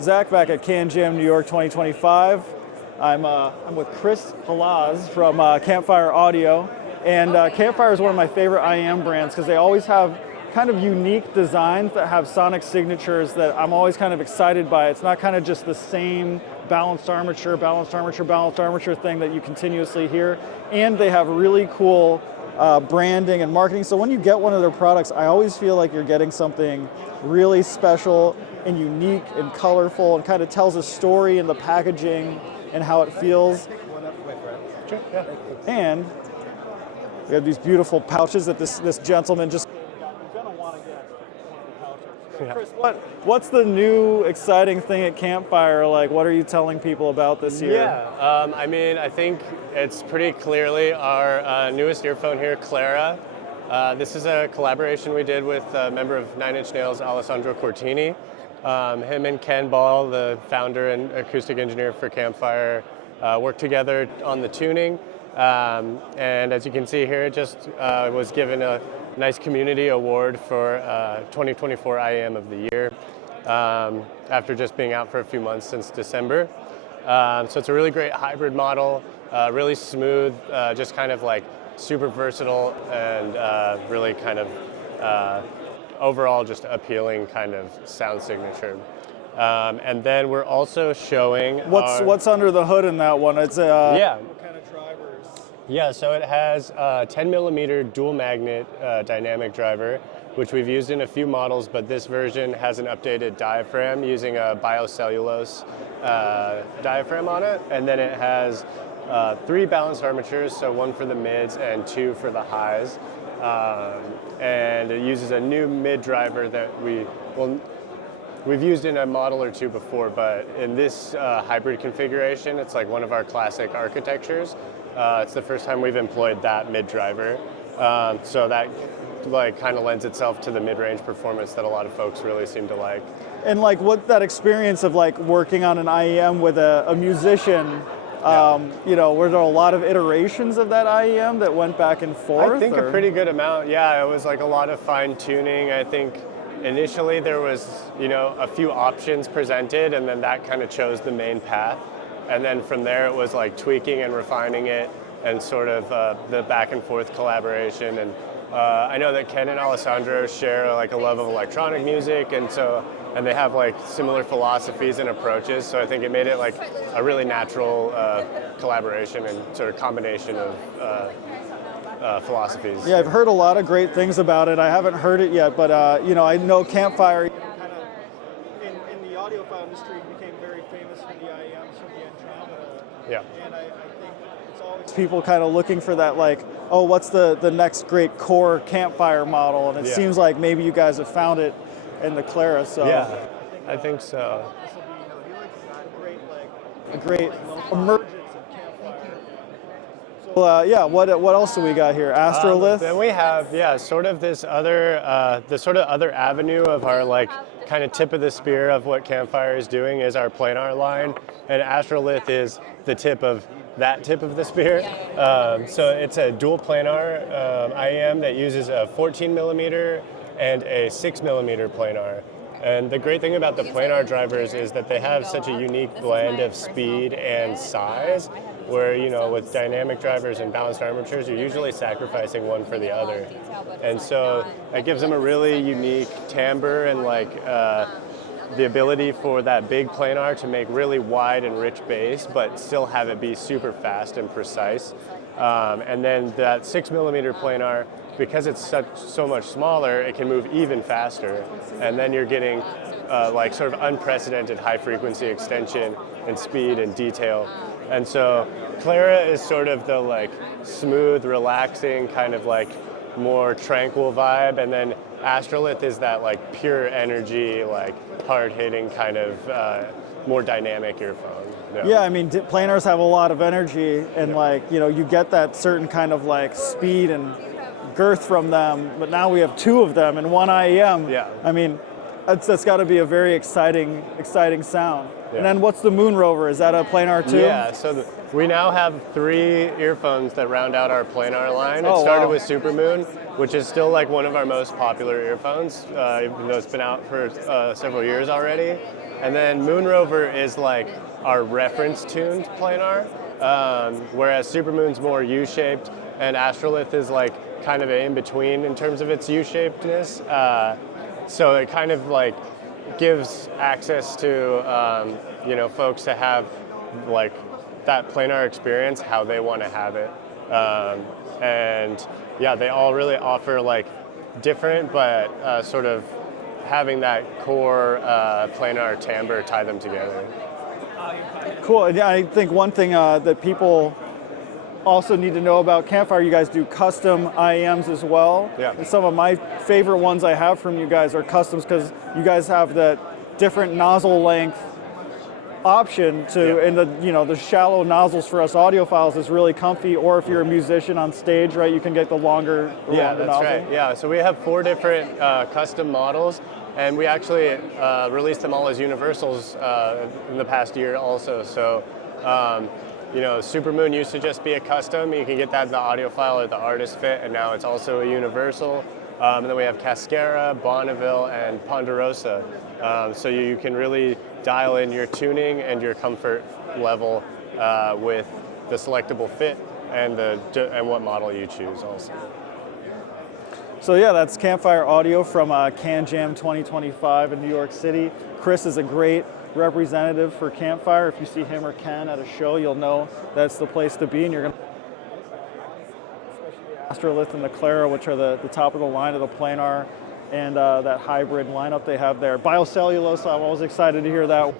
Zach back at CanJam New York 2025. I'm with Chris Halaz from Campfire Audio, and Campfire is one of my favorite IEM brands because they always have kind of unique designs that have sonic signatures that I'm always kind of excited by. It's not kind of just the same balanced armature thing that you continuously hear, and they have really cool branding and marketing. So when you get one of their products, I always feel like you're getting something really special and unique and colorful and kind of tells a story in the packaging and how it feels. And we have these beautiful pouches that this gentleman just you're gonna want to get one of the pouches. So Chris, what's the new exciting thing at Campfire? Like, what are you telling people about this year? Yeah, I mean, I think it's pretty clearly our newest earphone here, Clara. This is a collaboration we did with a member of Nine Inch Nails, Alessandro Cortini. Him and Ken Ball, the founder and acoustic engineer for Campfire, worked together on the tuning. And as you can see here, it just was given a nice community award for 2024 IEM of the year after just being out for a few months since December. So it's a really great hybrid model, really smooth, just kind of like super versatile and really kind of overall just appealing kind of sound signature. And then we're also showing what's under the hood in that one. It's yeah. What kind of drivers? Yeah, so it has a 10 millimeter dual magnet dynamic driver, which we've used in a few models, but this version has an updated diaphragm using a biocellulose diaphragm on it. And then it has 3 balanced armatures, so 1 for the mids and 2 for the highs. And it uses a new mid driver that we've used in a model or 2 before, but in this hybrid configuration, it's like one of our classic architectures. It's the first time we've employed that mid driver. So that like kind of lends itself to the mid-range performance that a lot of folks really seem to like. And like what that experience of like working on an IEM with a musician, you know, were there a lot of iterations of that IEM that went back and forth? I think a pretty good amount, yeah. It was like a lot of fine tuning. I think initially there was, you know, a few options presented and then that kind of chose the main path. And then from there it was like tweaking and refining it and sort of the back and forth collaboration. And I know that Ken and Alessandro share like a love of electronic music, and they have like similar philosophies and approaches. So I think it made it like a really natural collaboration and sort of combination of philosophies. Yeah, I've heard a lot of great things about it. I haven't heard it yet, but you know, I know Campfire kind of in the audiophile industry became very famous for the IEMs from the Andromeda. Yeah. And I think it's always people kind of looking for that, like, oh, what's the next great core Campfire model? And it seems like maybe you guys have found it in the Clara. So yeah, I think so. This will be a great emergence of Campfire. So yeah, what else do we got here? Astrolith. Then we have sort of this other the sort of other avenue of our like kind of tip of the spear of what Campfire is doing is our Planar line, and Astrolith is the tip of that tip of the spear. So it's a dual planar IEM that uses a 14 millimeter and a 6 millimeter planar. And the great thing about the planar drivers is that they have such a unique blend of speed and size, where, you know, with dynamic drivers and balanced armatures, you're usually sacrificing one for the other. And so that gives them a really unique timbre and like the ability for that big planar to make really wide and rich bass, but still have it be super fast and precise. And then that 6 millimeter planar, because it's so much smaller, it can move even faster. And then you're getting like sort of unprecedented high frequency extension and speed and detail. And so Clara is sort of the like smooth, relaxing, kind of like more tranquil vibe. And then Astrolith is that like pure energy, like hard-hitting kind of more dynamic earphone. Yeah, I mean, planars have a lot of energy, and like, you know, you get that certain kind of like speed and girth from them, but now we have 2 of them in one IEM. Yeah. I mean, That's got to be a very exciting sound. Yeah. And then what's the Moon Rover? Is that a Planar too? Yeah, so we now have 3 earphones that round out our Planar line. It Oh, started wow. with Supermoon, which is still like one of our most popular earphones, even though it's been out for several years already. And then Moon Rover is like our reference-tuned Planar, whereas Supermoon's more U-shaped, and Astrolith is like kind of in between in terms of its U-shapedness. So it kind of like gives access to folks to have like that Planar experience how they want to have it, and yeah, they all really offer like different but sort of having that core Planar timbre tie them together. Cool. And I think one thing that people also need to know about Campfire, you guys do custom IEMs as well. Yeah. And some of my favorite ones I have from you guys are customs because you guys have that different nozzle length option to, Yeah. and the shallow nozzles for us audiophiles is really comfy. Or if you're a musician on stage, right, you can get the longer That's nozzle. right. Yeah, so we have 4 different custom models, and we actually released them all as universals in the past year also. So, Supermoon used to just be a custom. You can get that in the audiophile or the artist fit, and now it's also a universal. And then we have Cascara, Bonneville, and Ponderosa. So you can really dial in your tuning and your comfort level with the selectable fit and what model you choose also. So yeah, that's Campfire Audio from Can Jam 2025 in New York City. Chris is a great representative for Campfire. If you see him or Ken at a show, you'll know that's the place to be, and you're going to Astrolith and the Clara, which are the top of the line of the Planar, and that hybrid lineup they have there. Biocellulose, I'm always excited to hear that.